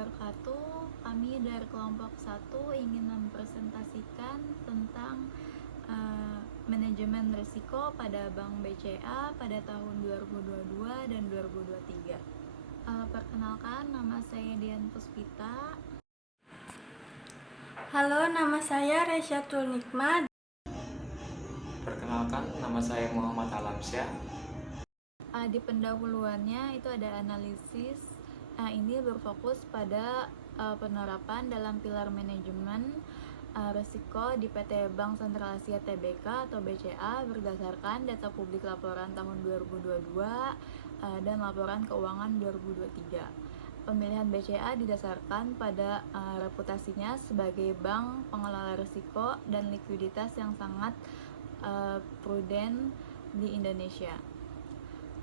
wabarakatuh. Kami dari kelompok 1 ingin mempresentasikan tentang manajemen risiko pada Bank BCA pada tahun 2022 dan 2023. Perkenalkan, nama saya Dian Puspita. Halo, nama saya Resyatul Nikmat. Perkenalkan, nama saya Muhammad Alamsyah. Di pendahuluannya itu ada analisis. Ini berfokus pada penerapan dalam pilar manajemen risiko di PT Bank Sentral Asia Tbk atau BCA berdasarkan data publik laporan tahun 2022 dan laporan keuangan 2023. Pemilihan BCA didasarkan pada reputasinya sebagai bank pengelola risiko dan likuiditas yang sangat prudent di Indonesia.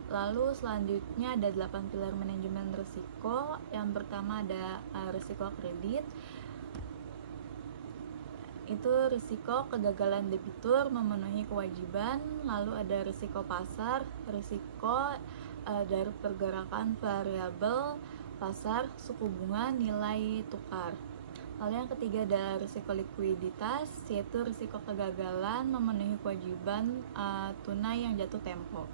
Lalu selanjutnya ada 8 pilar manajemen risiko. Yang pertama ada risiko kredit. Itu risiko kegagalan debitur memenuhi kewajiban. Lalu ada risiko pasar, risiko dari pergerakan variabel pasar, suku bunga, nilai tukar. Lalu yang ketiga ada risiko likuiditas, yaitu risiko kegagalan memenuhi kewajiban tunai yang jatuh tempo.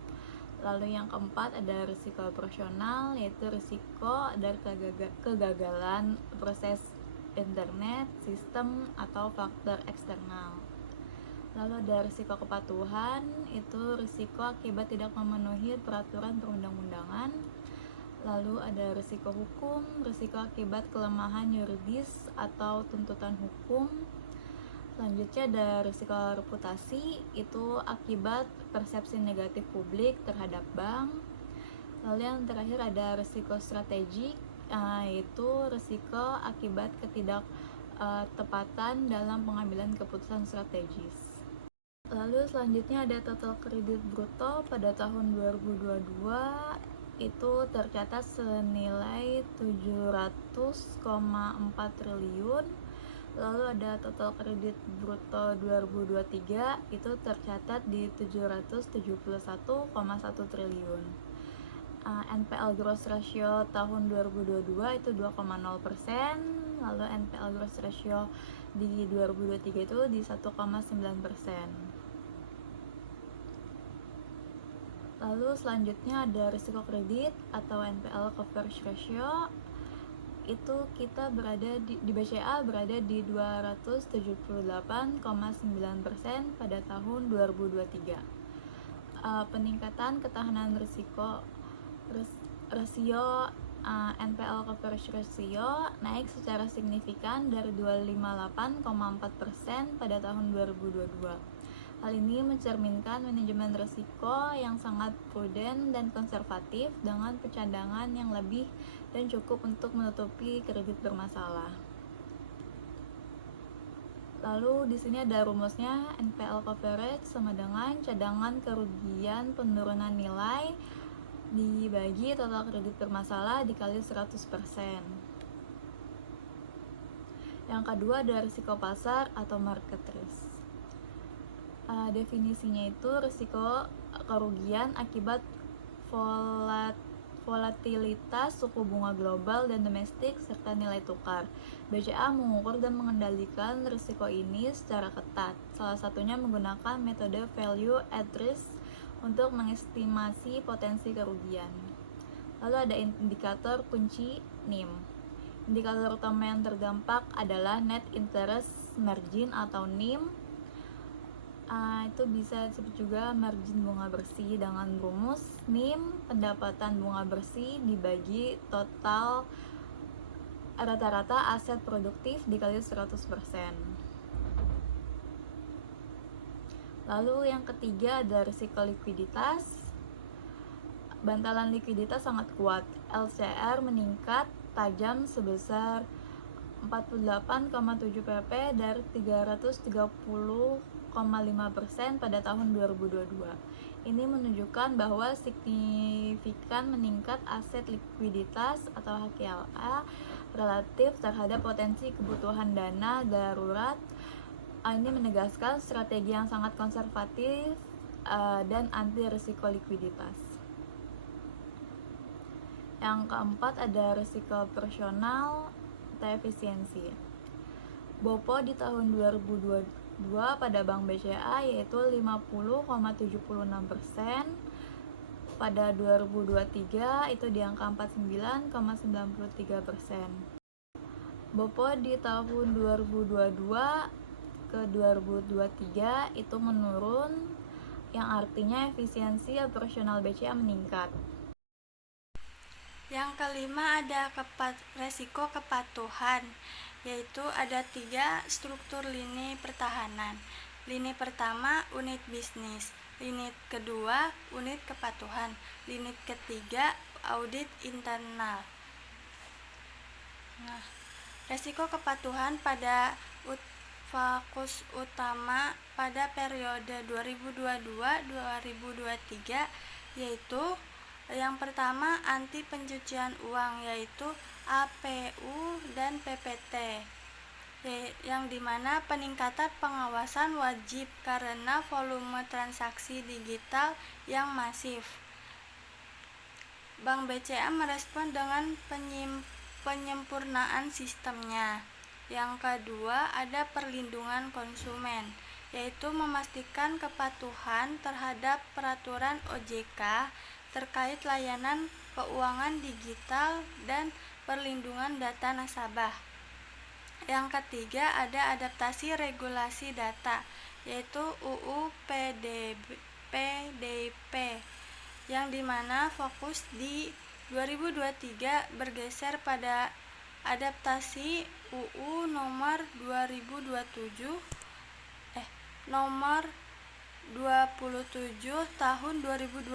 Lalu yang keempat ada risiko operasional, yaitu risiko dari kegagalan proses internet, sistem, atau faktor eksternal. Lalu ada risiko kepatuhan, itu risiko akibat tidak memenuhi peraturan perundang-undangan. Lalu ada risiko hukum, risiko akibat kelemahan yuridis atau tuntutan hukum. Selanjutnya ada risiko reputasi, itu akibat persepsi negatif publik terhadap bank. Lalu yang terakhir ada risiko strategik, yaitu risiko akibat ketidaktepatan dalam pengambilan keputusan strategis. Lalu selanjutnya ada total kredit bruto pada tahun 2022 itu tercatat senilai 700,4 triliun. Lalu ada total kredit bruto 2023 itu tercatat di 771,1 triliun. NPL gross ratio tahun 2022 itu 2,0%, lalu NPL gross ratio di 2023 itu di 1,9%. Lalu selanjutnya ada risiko kredit atau NPL coverage ratio. Itu kita berada di BCA berada di 278,9% pada tahun 2023. Peningkatan ketahanan risiko rasio NPL coverage ratio naik secara signifikan dari 258,4% pada tahun 2022. Hal ini mencerminkan manajemen risiko yang sangat prudent dan konservatif dengan pencadangan yang lebih dan cukup untuk menutupi kredit bermasalah. Lalu di sini ada rumusnya, NPL coverage sama dengan cadangan kerugian penurunan nilai dibagi total kredit bermasalah dikali 100%. Yang kedua ada risiko pasar atau market risk. Definisinya itu risiko kerugian akibat volatilitas suku bunga global dan domestik serta nilai tukar. BCA mengukur dan mengendalikan risiko ini secara ketat. Salah satunya menggunakan metode value at risk untuk mengestimasi potensi kerugian. Lalu ada indikator kunci NIM. Indikator utama yang terdampak adalah net interest margin atau NIM. Itu bisa disebut juga margin bunga bersih dengan rumus NIM pendapatan bunga bersih dibagi total rata-rata aset produktif dikali 100%. Lalu yang ketiga ada risiko likuiditas. Bantalan likuiditas sangat kuat. LCR meningkat tajam sebesar 48,7 pp dari 330,5% pada tahun 2022. Ini menunjukkan bahwa signifikan meningkat aset likuiditas atau HQLA relatif terhadap potensi kebutuhan dana darurat. Ini menegaskan strategi yang sangat konservatif dan anti risiko likuiditas. Yang keempat ada risiko operasional atau efisiensi. BOPO di tahun 2022 pada Bank BCA yaitu 50,76%. Pada 2023 itu di angka 49,93%. BOPO di tahun 2022 ke 2023 itu menurun, yang artinya efisiensi operasional BCA meningkat. Yang kelima ada resiko kepatuhan, yaitu ada 3 struktur lini pertahanan. Lini pertama unit bisnis, lini kedua unit kepatuhan, lini ketiga audit internal. Nah, resiko kepatuhan pada fokus utama pada periode 2022-2023 yaitu yang pertama anti pencucian uang, yaitu APU dan PPT, yang dimana peningkatan pengawasan wajib karena volume transaksi digital yang masif. Bank BCA merespon dengan penyempurnaan sistemnya. Yang kedua ada perlindungan konsumen, yaitu memastikan kepatuhan terhadap peraturan OJK terkait layanan keuangan digital dan perlindungan data nasabah. Yang ketiga ada adaptasi regulasi data, yaitu UU PDP, yang dimana fokus di 2023 bergeser pada adaptasi UU nomor 27 tahun 2022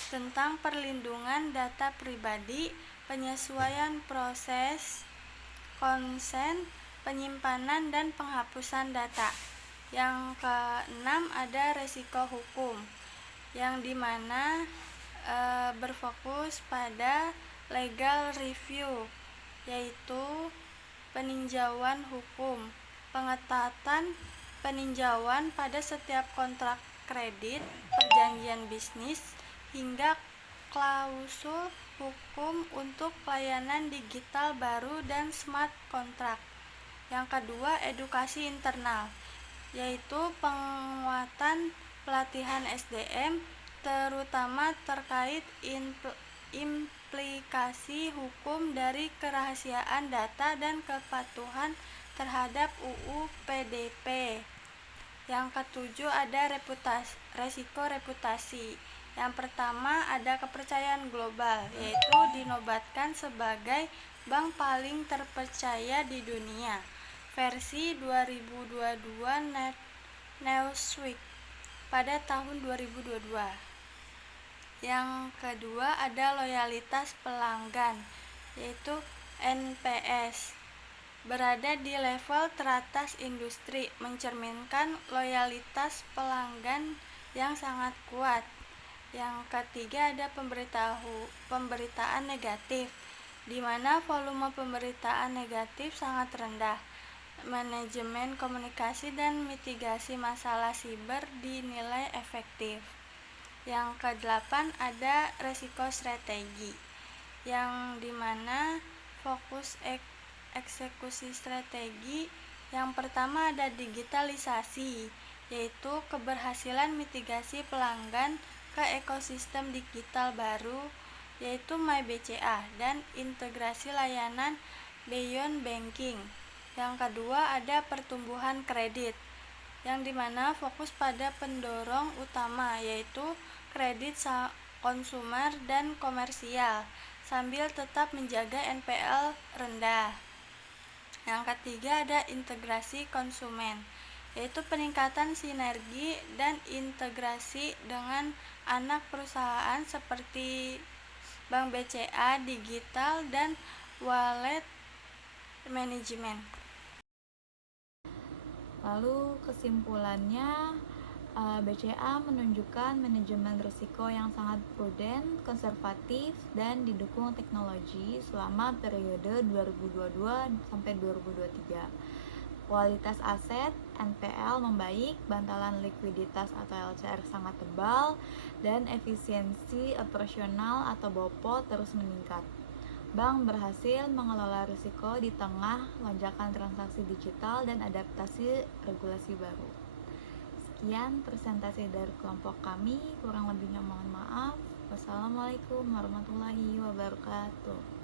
tentang perlindungan data pribadi, penyesuaian proses konsen, penyimpanan dan penghapusan data. Yang keenam ada resiko hukum, yang dimana berfokus pada legal review, yaitu peninjauan hukum, pengetatan peninjauan pada setiap kontrak kredit, perjanjian bisnis, hingga klausul hukum untuk pelayanan digital baru dan smart contract. Yang kedua, edukasi internal, yaitu penguatan pelatihan SDM terutama terkait implikasi hukum dari kerahasiaan data dan kepatuhan terhadap UU PDP. Yang ketujuh ada resiko reputasi. Yang pertama ada kepercayaan global, yaitu dinobatkan sebagai bank paling terpercaya di dunia versi 2022 Newsweek pada tahun 2022. Yang kedua ada loyalitas pelanggan, yaitu NPS, berada di level teratas industri, mencerminkan loyalitas pelanggan yang sangat kuat. Yang ketiga ada pemberitaan negatif, di mana volume pemberitaan negatif sangat rendah. Manajemen komunikasi dan mitigasi masalah siber dinilai efektif. Yang kedelapan ada resiko strategi, yang dimana fokus eksekusi strategi. Yang pertama ada digitalisasi, yaitu keberhasilan mitigasi pelanggan ke ekosistem digital baru, yaitu MyBCA, dan integrasi layanan beyond banking. Yang kedua ada pertumbuhan kredit, yang dimana fokus pada pendorong utama, yaitu kredit konsumer dan komersial, sambil tetap menjaga NPL rendah. Yang ketiga ada integrasi konsumen, yaitu peningkatan sinergi dan integrasi dengan anak perusahaan seperti Bank BCA Digital dan Wallet Management. Lalu kesimpulannya, BCA menunjukkan manajemen risiko yang sangat prudent, konservatif, dan didukung teknologi selama periode 2022 sampai 2023. Kualitas aset NPL membaik, bantalan likuiditas atau LCR sangat tebal, dan efisiensi operasional atau BOPO terus meningkat. Bank berhasil mengelola risiko di tengah lonjakan transaksi digital dan adaptasi regulasi baru. Sekian presentasi dari kelompok kami, kurang lebihnya mohon maaf. Wassalamualaikum warahmatullahi wabarakatuh.